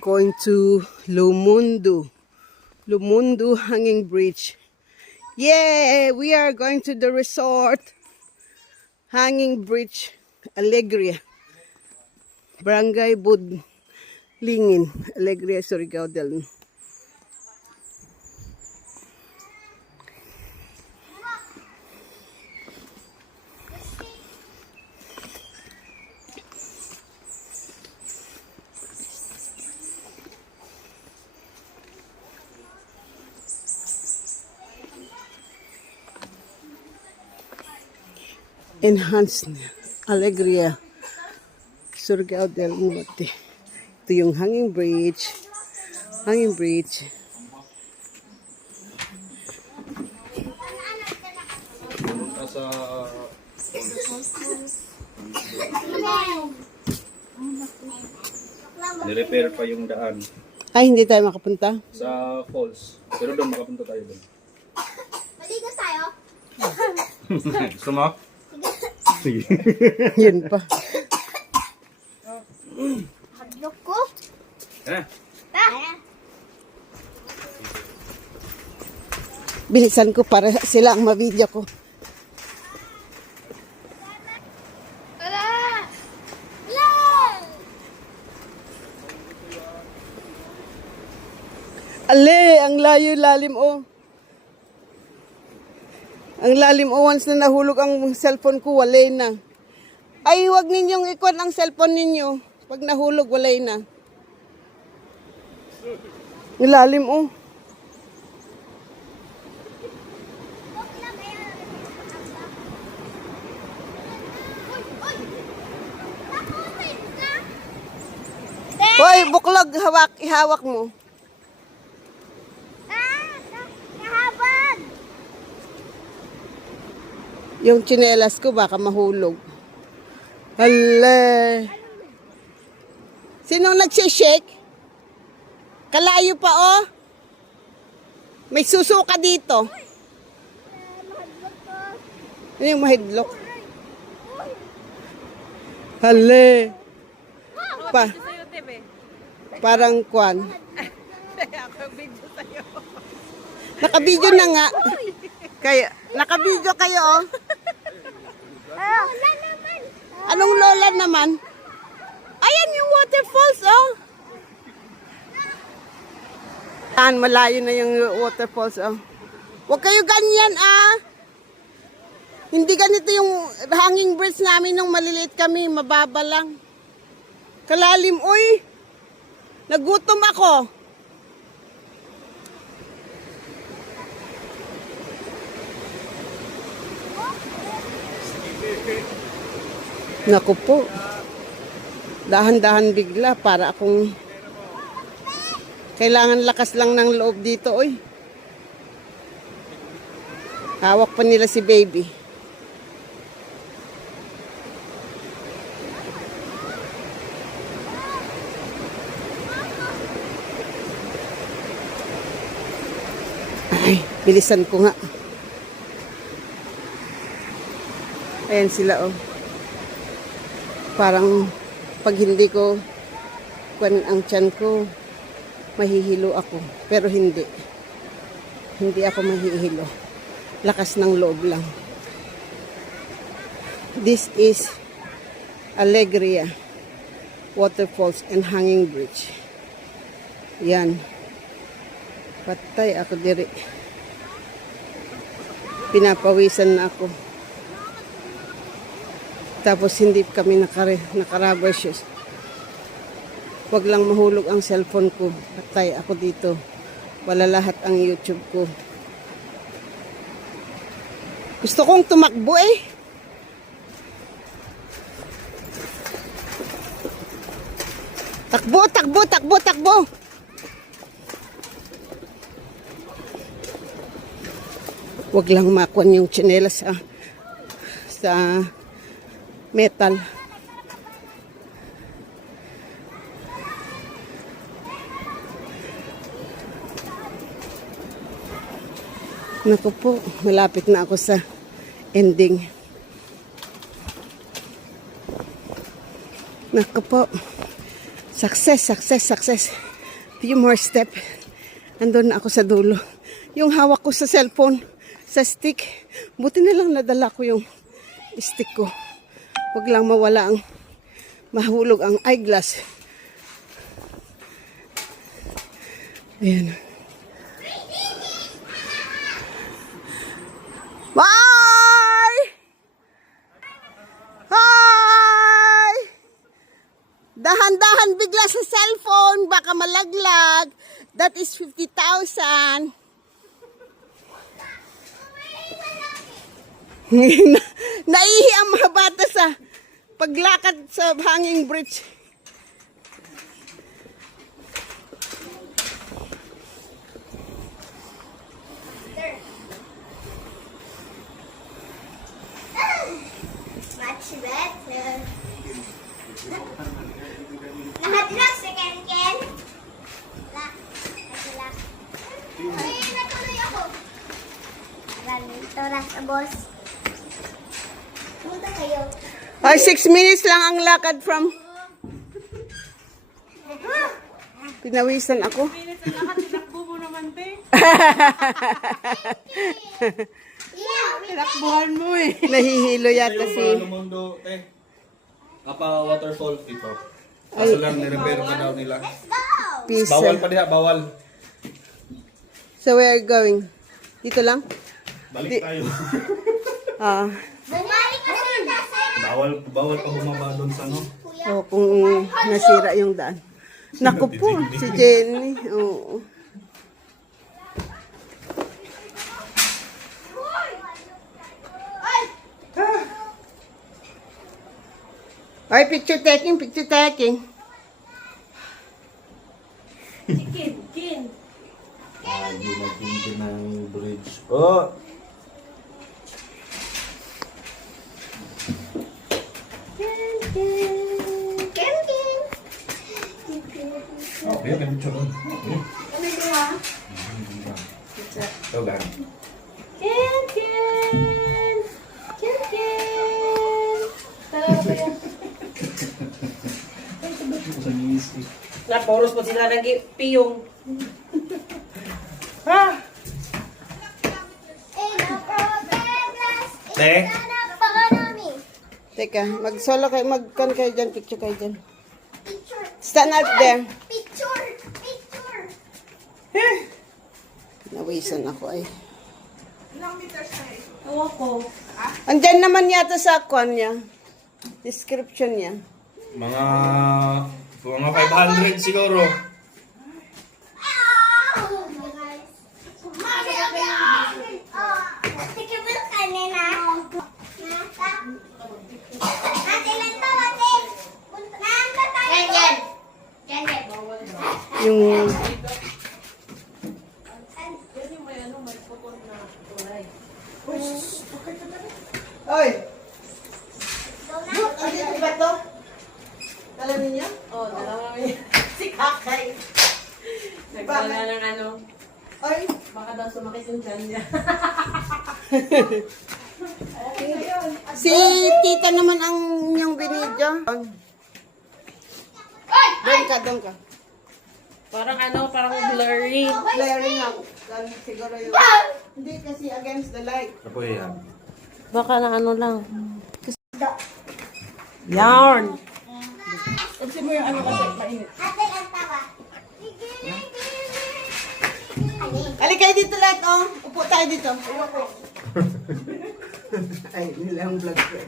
Going to Lumundo Hanging Bridge. Yeah, we are going to the resort. Hanging Bridge, Alegria. Barangay Budlingin, Alegria, Surigao del. Enhanced Alegria, Surigao del Norte. Ito yung hanging bridge. Hanging bridge. Nasa nirepair pa yung daan Ay, hindi tayo makapunta. sa falls. Pero doon makapunta tayo doon. Maligas tayo? Gusto mo? Sige. Yun pa. Hadlok ko? Eh, Bilisan ko para sila ang ma-video ko. Tara! La! Ale, ang lalim oh. Ang lalim oh, once na nahulog ang cellphone ko, walay na. Ay, huwag ninyong ikon ang cellphone ninyo. Pag nahulog, walay na. Ang lalim oh. Tapusin ka! Hoy, buklog, ihawak mo. Kahabag! Yung tsinelas ko baka mahulog. Hala. Sinong nagsishake? Kalayo pa oh. May susuka dito. Mahadlok ko. Ano yung mahidlok? Hala. Pa. Parang kwan. Nakabidyo na nga. Kaya, nakabidyo kayo oh. Wala naman. Anong lola naman? Ayan yung waterfalls, oh. Yan, malayo na yung waterfalls, oh. Huwag kayo ganyan, ah. Hindi ganito yung hanging bridge namin nung maliliit kami. Mababa lang. Kalalim, uy. Nagutom ako. Naku po. Dahan-dahan bigla para akong kailangan lakas lang ng loob dito, oy. Hawak pa nila si baby. Ay, bilisan ko nga. Ayan sila, oh. Parang pag hindi ko kuwan ang tiyan ko, mahihilo ako. Pero hindi. Hindi ako mahihilo. Lakas ng loob lang. This is Alegria Waterfalls and Hanging Bridge. Yan. Patay ako diri. Pinapawisan na ako. Tapos hindi kami naka-rubber shoes. Huwag lang mahulog ang cellphone ko. Patay ako dito. Wala lahat ang YouTube ko. Gusto kong tumakbo eh. Takbo, takbo, takbo, takbo. Huwag lang makuan yung tsinelas sa metal. Naku po, malapit na ako sa ending. Naku po, Success, success, success. Few more step. Andun na ako sa dulo. Yung hawak ko sa cellphone, sa stick. Buti na lang nadala ko yung stick ko. Huwag lang mawala ang mahulog ang eyeglass. Ayan. Bye! Hi! Dahan-dahan bigla sa cellphone, baka malaglag. That is 50,000. Naihi ang mga bata sa paglakad sa hanging bridge. Much better. Lahat lang sa Ken. Lak. Ay, natuloy ako. Ganito lang sa boss. Punta kayo. Ay, 6 minutes lang ang lakad from... Pinawisan ako. Yeah, mo eh. Nahihilo yata si... Mundo, te. Apa waterfall ito. Kaso lang nirepair pa daw nila. let's go. Peace. Bawal pa diha, bawal. So where are you going? Dito lang? Balik tayo. Ah. Bumalik ka sa dasal. bawal pa bumaba doon sa ano. Oh, kung nasira yung daan. Naku po, si Jenny. Oo. Ay, picture taking, picture taking. Ginagindi ng bridge. Oh! Ken. Oh, yun, ganun siya. Ito, gan. Naporos po sila ng piyong. Te? Teka, mag-solo kayo, mag-con kayo dyan, picture kayo dyan. Picture. Stand out there. Picture. Nawisan ako ay. Ewan ko. Andyan naman yata sa kwan niya. Description niya. Mga 500 siguro. Yung Oy! Look, andito ba to? Dala ninyo? Oh, dalawa kami. Si Kakay. Nagwala ng ano. Oy! Baka daw sumakit yung tiyan niya. Si tita naman ang inyong binidyo. Doon ka. Parang ano, parang blurry. Blaring nga. Ganun siguro yung... Hindi kasi against the light. Ako yan. Baka na ano lang. Yarn. Kasi mo yung ano kasi mainit. Ate, ang tawa. Halika kayo dito lahat, oh. Upo tayo dito. Ay, nila ang vlog ko.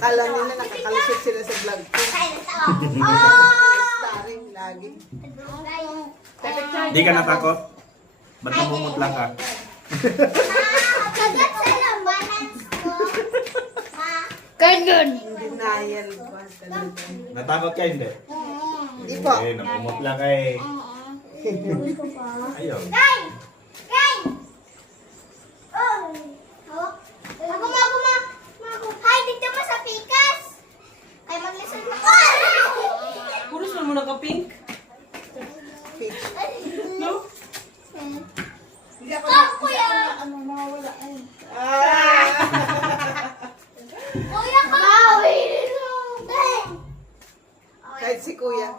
Akala nila nakakalusot sila sa vlog ko. Ay, ang tawa. Oh! Starring lagi. Di ka natakot? Ba't namumutla ka? Kagat sa lambanans ko. Ganun. Denial ba talaga. Natakot ka hindi? Hindi po. Eh, namumutla ka eh. Ayaw. Kay! Oh! Hawak. Ako. Hay, dito mo sa pikas. Ay, mag-listen mo. Puros na mo naka-pink. Peach. No? Hindi ako Kuya! mawawala. Kuya ka! Bawi! Kahit si kuya.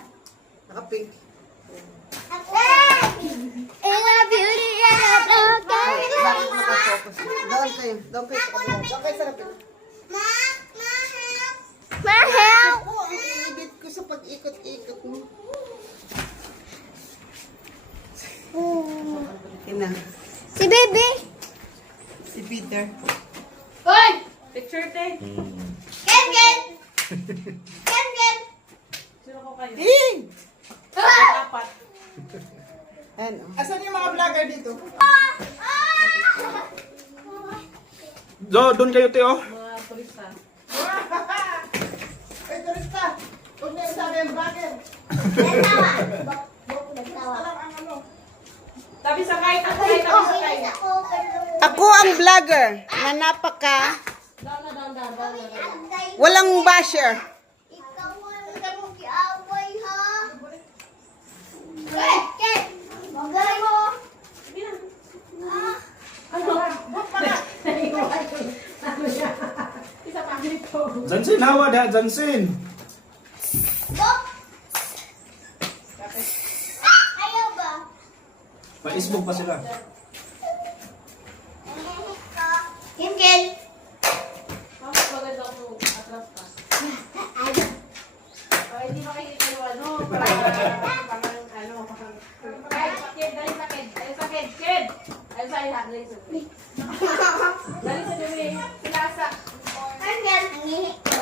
Doon kayo. Doon kayo sa lapit. Ma-help! Ako, ang i-edit ko sa pag-ikot-ikot mo. Ina. Si Bebe! Si Peter. Hoy! Picture tape. Ken! Ken! Sino ko kayo? Eh! Apat. Ano? Asan yung mga vlogger dito? Doon kayo, Teo. Mga turista. Ay, turista! Huwag na yung sabi yung vlogger. Nagtawa. Nagtawa. Alam ang ano. Tabi sakay, tabi sakay. Ako ang vlogger na napaka Down. walang basher. Ikaw wala mo kiaway ha. Ken! Magaling mo. Isa pa dito. Jansin, hawa da, Jansin. Bok! Ayaw ba? Pa-isbog pa sila. Ken! Mas maganda kung atras ka. Ayaw. Para hindi makikita yung ano. Parang sakit, dali sakit. Dali sakit, kid. Ay, sorry ha, dali sakit. Dali sa dali. Sinasa. Ken! Ang ihi ko.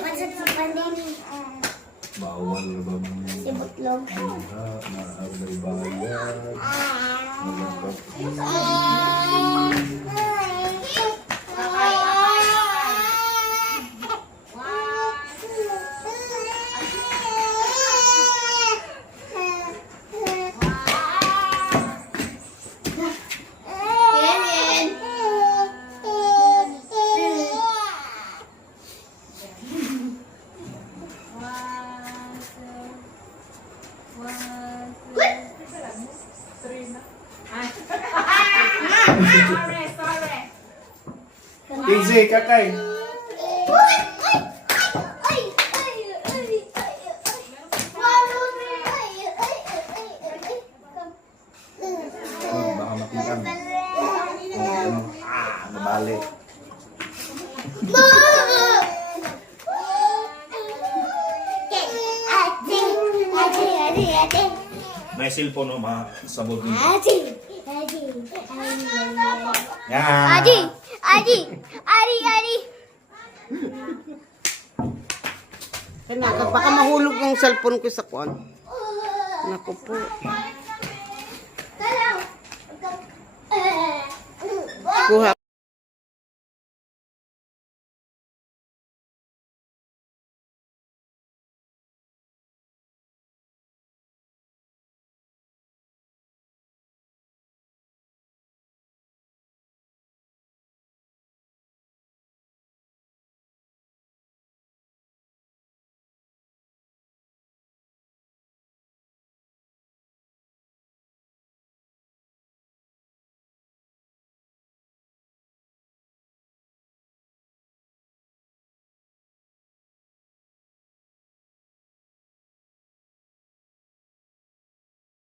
Masat sa pandemic. Bawal ba Si Butlog. maabay bayan? Sorry. Easy, kakay. Baka makikan. Nabali. May cellphone o masabog nito. Yan. Adi. Kaya baka mahulog yung cellphone ko sa kwan. Naku po. Kuha.